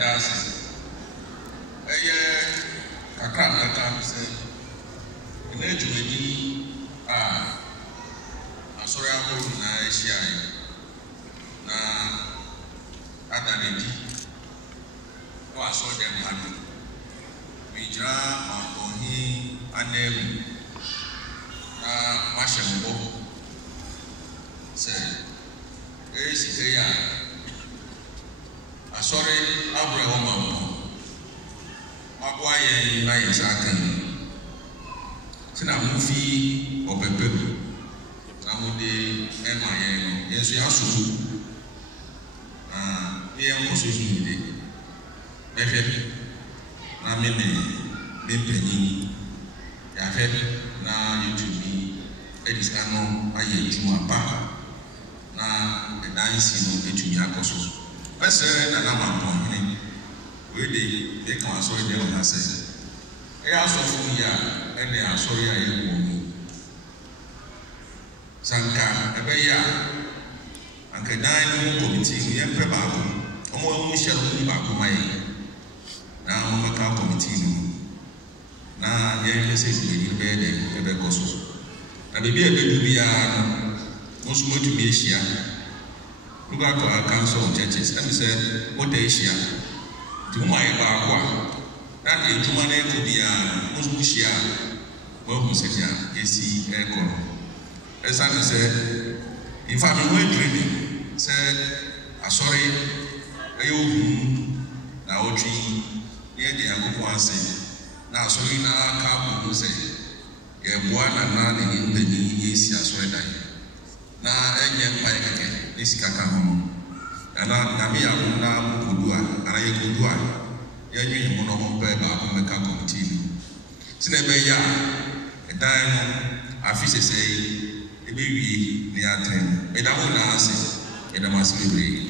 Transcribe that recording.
that's a crap can say, in education, I'm sorry, I'm going to share. Adanedi, no, I saw them happy. We draw on him and them. Mashambo said, I sorry, Abraham. Maguire, I is acting. Sina movie or Pepe. Samude, MIA, yes, we are so. We are also in the Effect. Namine, Bimpeni, Yafet, na YouTube, Edis Cano, Aye, Jumapa, na the dancing of the Tumiacoso. I said, and I'm a company. They come sorry, they don't say. They are so full, and they are sorry, I am. Sanka, a bear, and can dine committee, we are prepared. Almost shall be back on my now, Macau committee. Now, yes, it's in bed, and goes. And the beer will be most motivation. Look at our council of churches and said, what is here? To my barqua. That is to my name to be a Musmushia. Well, who said, yes, echo. As I said, if I'm away dreaming, said, I'm sorry. Now, tree near the Agopuanse. Now, sorry, now, Cabu say, a one and none in the years as well. Now, again, by this Kakam. And Namia Muna Kudua, and I Kudua, Yanni Mono Beba, Meka continue. Sinebeya, a diamond, a fish say, a baby near 10, a double answer, and a mass baby.